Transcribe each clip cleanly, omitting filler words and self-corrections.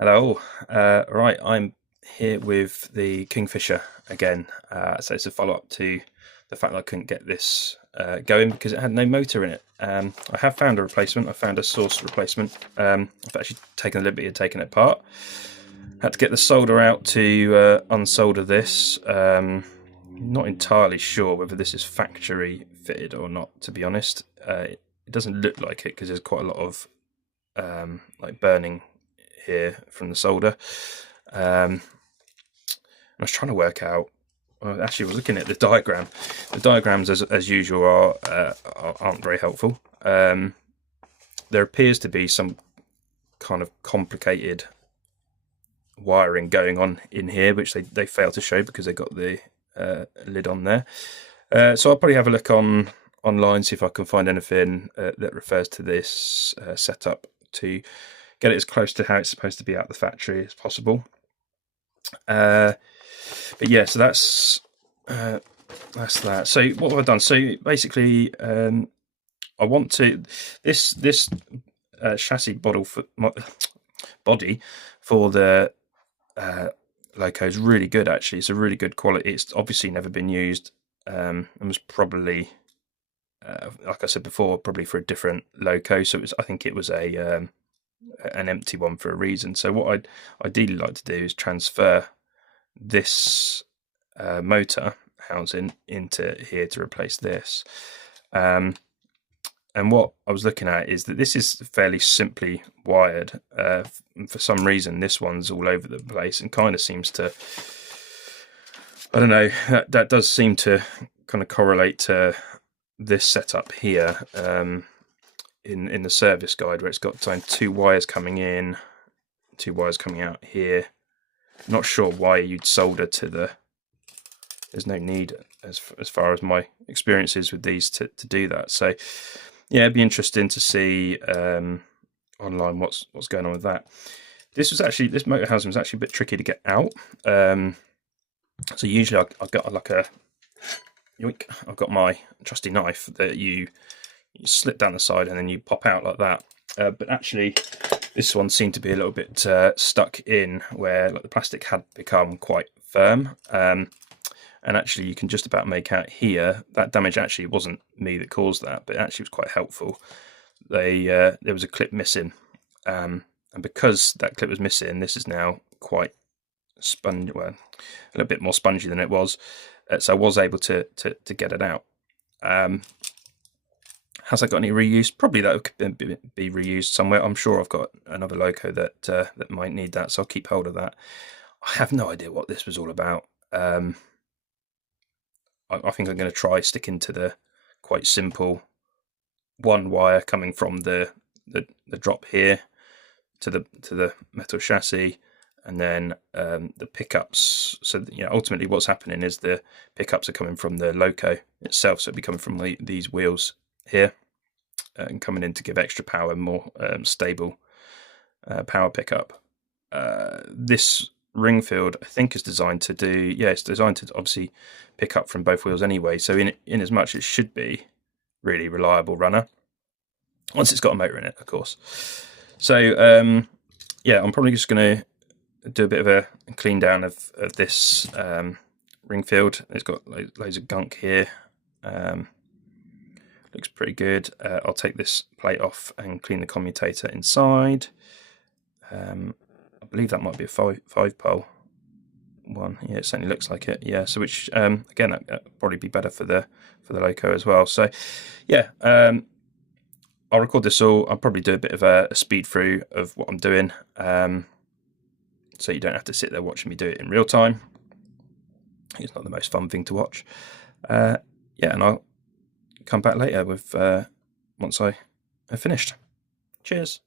Hello. Right, I'm here with the Kingfisher again. So it's a follow-up to the fact that I couldn't get this going because it had no motor in it. I have found a replacement. I found a source replacement. I've actually taken the liberty of taking it apart. Had to get the solder out to unsolder this. Not entirely sure whether this is factory fitted or not, to be honest. It doesn't look like it because there's quite a lot of like burning here from the solder. I was trying to work out. Well, actually, I was looking at the diagram. The diagrams, as usual, aren't very helpful. There appears to be some kind of complicated wiring going on in here, which they fail to show because they got the lid on there. So I'll probably have a look online, see if I can find anything that refers to this setup to get it as close to how it's supposed to be out the factory as possible. But yeah, so that's that. So what have I done? So basically, I want to this chassis body for the Loco is really good. Actually, it's a really good quality. It's obviously never been used, and was probably, like I said before, probably for a different Loco. So I think it was an empty one for a reason. So what I'd ideally like to do is transfer this motor housing into here to replace this. And what I was looking at is that this is fairly simply wired. For some reason, this one's all over the place and kind of seems to, I don't know, that does seem to kind of correlate to this setup here. In the service guide, where it's got two wires coming in, two wires coming out here. Not sure why you'd solder to there's no need as far as my experience is with these to do that. So yeah, it'd be interesting to see online what's going on with that. This motor housing was actually a bit tricky to get out. So usually I've got like I've got my trusty knife that you slip down the side and then you pop out like that. But actually, this one seemed to be a little bit stuck in where like the plastic had become quite firm. And actually, you can just about make out here that damage actually wasn't me that caused that, but it actually was quite helpful. There was a clip missing, and because that clip was missing, this is now quite spongy, well, a little bit more spongy than it was. So I was able to get it out. Has that got any reuse? Probably that could be reused somewhere. I'm sure I've got another Loco that might need that, so I'll keep hold of that. I have no idea what this was all about. I think I'm going to try sticking to the quite simple one wire coming from the drop here to the metal chassis, and then the pickups. So ultimately what's happening is the pickups are coming from the Loco itself, so it'll be coming from these wheels here and coming in to give extra power, more stable power pickup. This Ringfield, I think, is designed to do, it's designed to obviously pick up from both wheels anyway, so in as much it should be really reliable runner once it's got a motor in it, of course. So yeah, I'm probably just going to do a bit of a clean down of this Ringfield. It's got loads of gunk here. Looks pretty good. I'll take this plate off and clean the commutator inside. I believe that might be a five pole one. Yeah, it certainly looks like it. Yeah, so which again, that'd probably be better for the Loco as well. So yeah, I'll record this all. I'll probably do a bit of a speed through of what I'm doing, so you don't have to sit there watching me do it in real time. It's not the most fun thing to watch. Yeah, and I'll come back later with once I have finished. Cheers.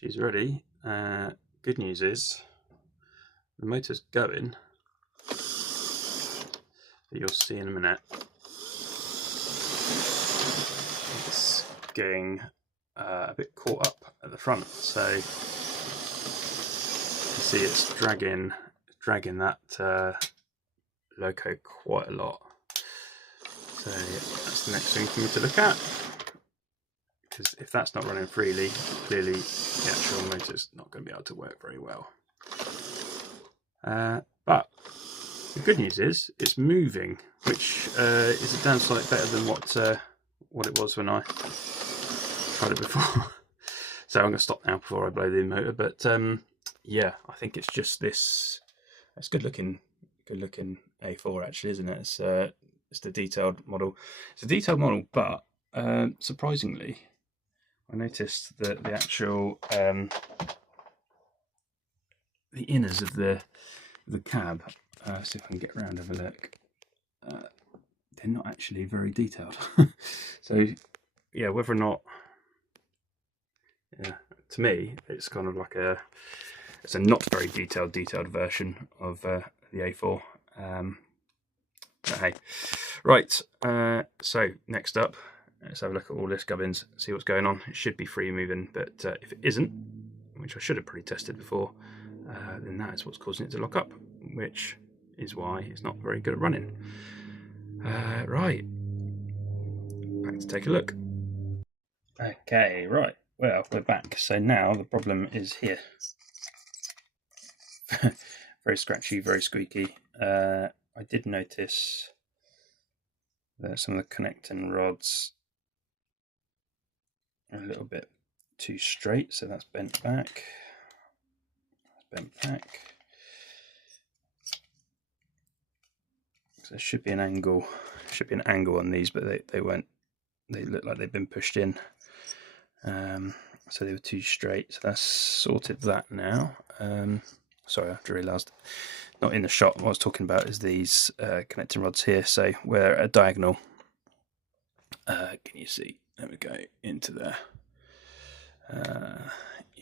she's ready. Good news is the motor's going, but you'll see in a minute. It's getting a bit caught up at the front, so you can see it's dragging that Loco quite a lot. So that's the next thing for me to look at, because if that's not running freely, clearly the actual motor's not going to be able to work very well. But the good news is it's moving, which is a downside better than what it was when I tried it before. So I'm going to stop now before I blow the motor. But yeah, I think it's just this. It's good looking A4 actually, isn't it? It's the detailed model. It's a detailed model, but surprisingly, I noticed that the actual the inners of the cab. See if I can get around and have a look. They're not actually very detailed. So yeah, whether or not, yeah, to me it's kind of like it's a not very detailed version of the A4. But hey, right. So next up, let's have a look at all this gubbins, see what's going on. It should be free moving, but if it isn't, which I should have pre-tested before, then that is what's causing it to lock up, which is why it's not very good at running. Right, back to take a look. Okay, right, well, we're back. So now the problem is here. Very scratchy, very squeaky. I did notice that some of the connecting rods are a little bit too straight, so that's bent back. So there should be an angle. On these, but they weren't. They look like they've been pushed in. So they were too straight. So that's sorted that now. Sorry, I have realised. Not in the shot. What I was talking about is these connecting rods here. So we're at a diagonal. Can you see? There we go. Into there.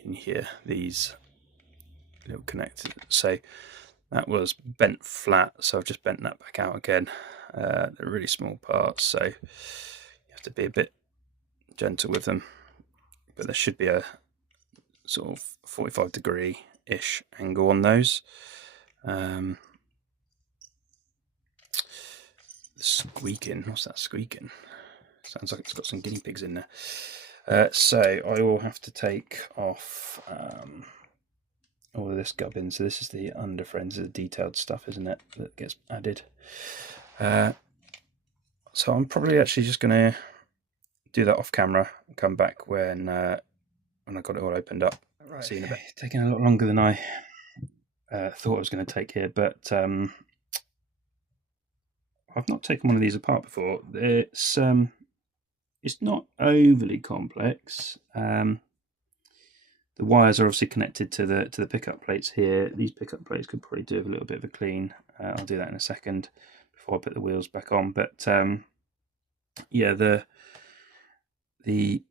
In here, these little connectors. So that was bent flat. So I've just bent that back out again. They're really small parts, so you have to be a bit gentle with them. But there should be a sort of 45-degree-ish angle on those. Squeaking, what's that squeaking? Sounds like it's got some guinea pigs in there. So I will have to take off all of this gubbin. So this is the under friends, the detailed stuff, isn't it, that gets added. So I'm probably actually just going to do that off camera and come back when I got it all opened up. Right. See you in a bit. It's taking a lot longer than I thought it was going to take here, but I've not taken one of these apart before. It's not overly complex. The wires are obviously connected to the pickup plates here. These pickup plates could probably do with a little bit of a clean. I'll do that in a second before I put the wheels back on. But yeah, the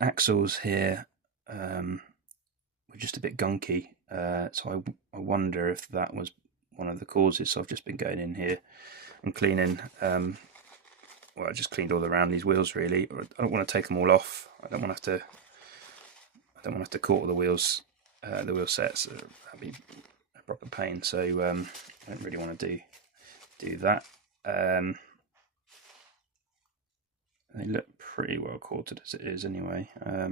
axles here were just a bit gunky. So I wonder if that was one of the causes. So I've just been going in here and cleaning. Well, I just cleaned all around these wheels really. I don't want to take them all off. I don't want to have to cut all the wheel sets. That'd be a proper pain. So I don't really want to do that. They look pretty well quartered as it is anyway. Yeah,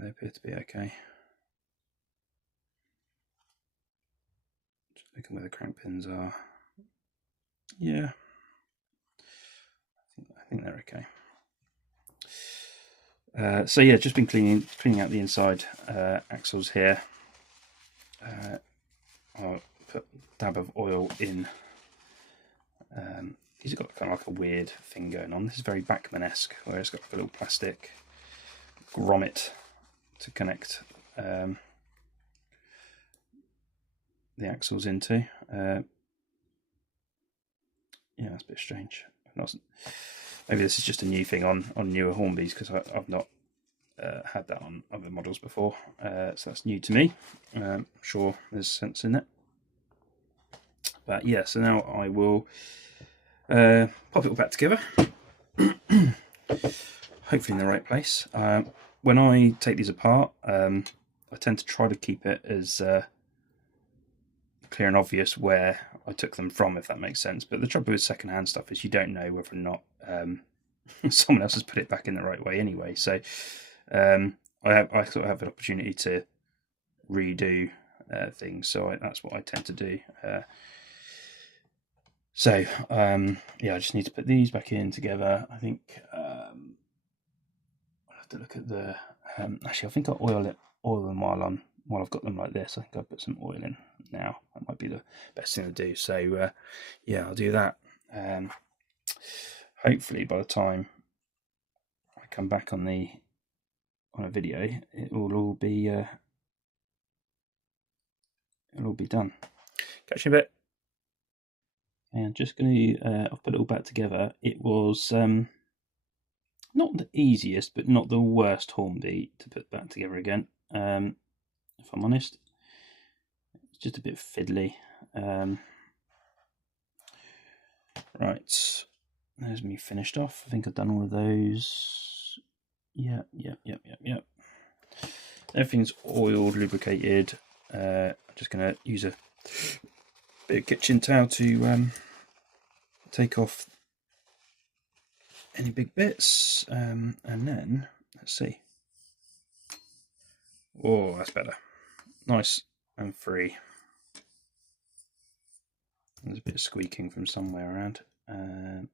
they appear to be okay. Just looking where the crank pins are. Yeah, I think they're okay. So yeah, just been cleaning out the inside axles here. I'll put a dab of oil in. These have got kind of like a weird thing going on. This is very Bachmann-esque, where it's got like a little plastic grommet to connect the axles into. Yeah, that's a bit strange. maybe this is just a new thing on newer Hornbys, because I've not had that on other models before, so that's new to me. I'm sure there's sense in it. But yeah, so now I will pop it all back together. Hopefully in the right place. When I take these apart, I tend to try to keep it as clear and obvious where I took them from, if that makes sense. But the trouble with second-hand stuff is you don't know whether or not someone else has put it back in the right way anyway. So I sort of have an opportunity to redo things, so that's what I tend to do. Yeah, I just need to put these back in together. I think I'll have to look at the. Actually, I think I'll oil them while I've got them like this. I think I'll put some oil in now. That might be the best thing to do. So yeah, I'll do that. Hopefully, by the time I come back on a video, it will all be done. Catch you in a bit. And just going to, I've put it all back together. It was not the easiest, but not the worst Hornby to put back together again, if I'm honest. It's just a bit fiddly. Right, there's me finished off. I think I've done all of those. Yeah. Everything's oiled, lubricated. I'm just going to use a bit of kitchen towel to take off any big bits, and then let's see. Oh, that's better. Nice and free. There's a bit of squeaking from somewhere around. Not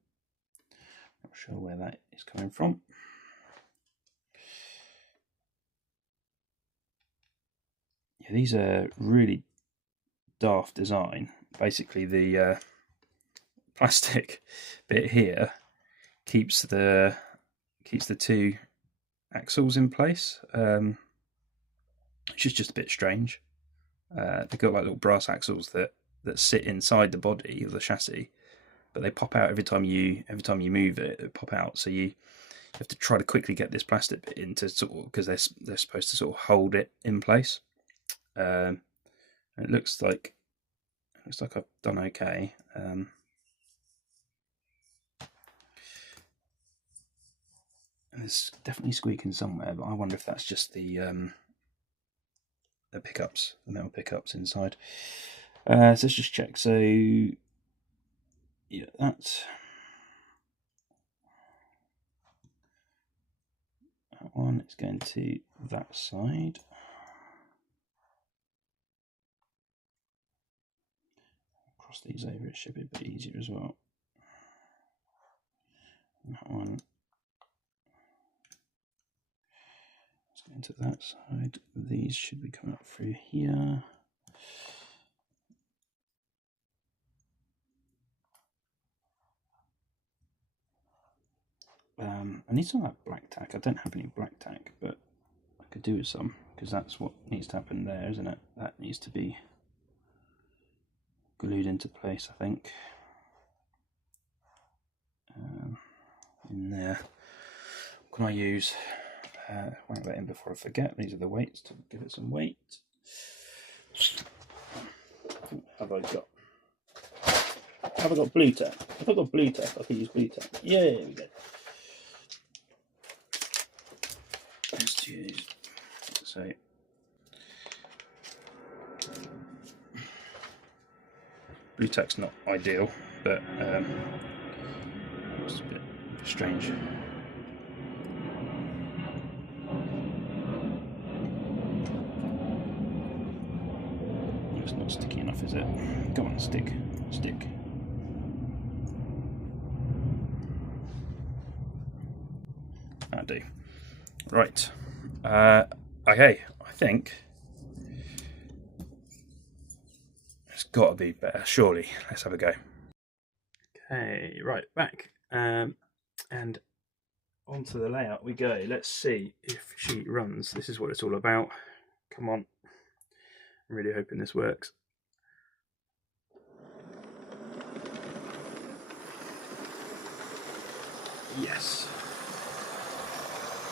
sure where that is coming from. Yeah, these are really daft design. Basically, the plastic bit here keeps the two axles in place, which is just a bit strange. They've got like little brass axles that sit inside the body of the chassis, but they pop out every time you move it. They pop out, so you have to try to quickly get this plastic bit in to sort of, because they're supposed to sort of hold it in place. And it looks like I've done okay. And it's definitely squeaking somewhere, but I wonder if that's just the pickups, the metal pickups inside. So let's just check. So yeah, that one is going to that side. Cross these over, it should be a bit easier as well. That one. Let's go into that side. These should be coming up through here. I need some of that black tack. I don't have any black tack, but I could do with some, because that's what needs to happen there, isn't it? That needs to be glued into place, I think. In there. What can I use? Whack that in before I forget. These are the weights to give it some weight. Have I got blue tack? If I've got blue tack, I can use blue tack. Yeah, there we go. Let's use, so blue tack's not ideal, but it's a bit strange. It's not sticky enough, is it? Come on, stick. That'll do. Right. Okay, I think it's got to be better, surely. Let's have a go. Okay, right, back. And onto the layout we go. Let's see if she runs. This is what it's all about. Come on. I'm really hoping this works. Yes,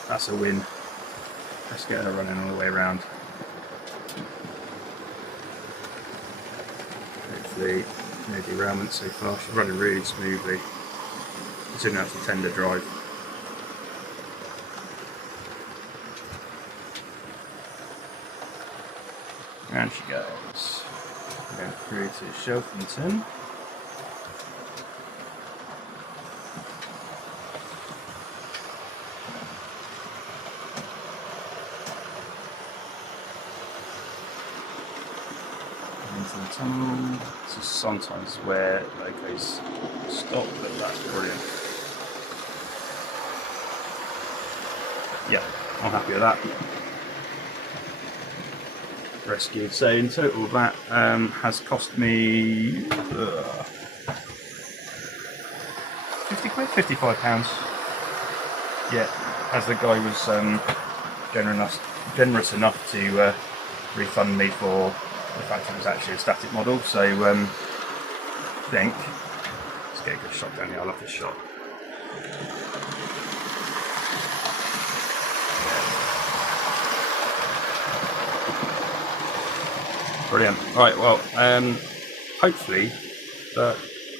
that's a win. Let's get her running all the way around. Hopefully no derailment so far. She's running really smoothly. Considering that's a tender drive. And she goes. Going through to Shelfington. Into the tunnel. This is sometimes where Locos stop, but that's brilliant. Yeah, I'm happy with that. Rescued. So in total that has cost me 50 quid, £55. Yeah, as the guy was generous enough to refund me for the fact it was actually a static model. So I think let's get a good shot down here. I love this shot. Brilliant. Right, well, hopefully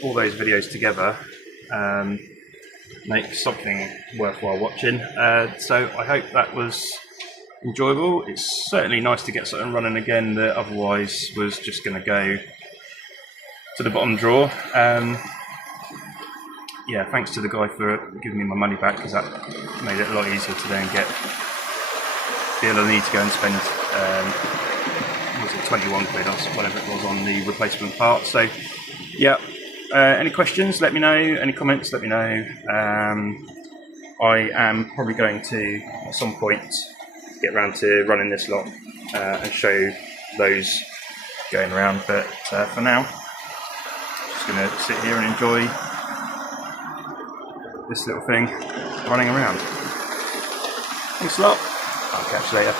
all those videos together make something worthwhile watching. So I hope that was enjoyable. It's certainly nice to get something running again that otherwise was just going to go to the bottom drawer. Yeah, thanks to the guy for giving me my money back, because that made it a lot easier to then feel I need to go and spend was it 21 quid or whatever it was on the replacement part. So yeah, any questions, let me know. Any comments, let me know. I am probably going to at some point get around to running this lot and show those going around, but for now just going to sit here and enjoy this little thing running around. Thanks a lot. I'll catch you later.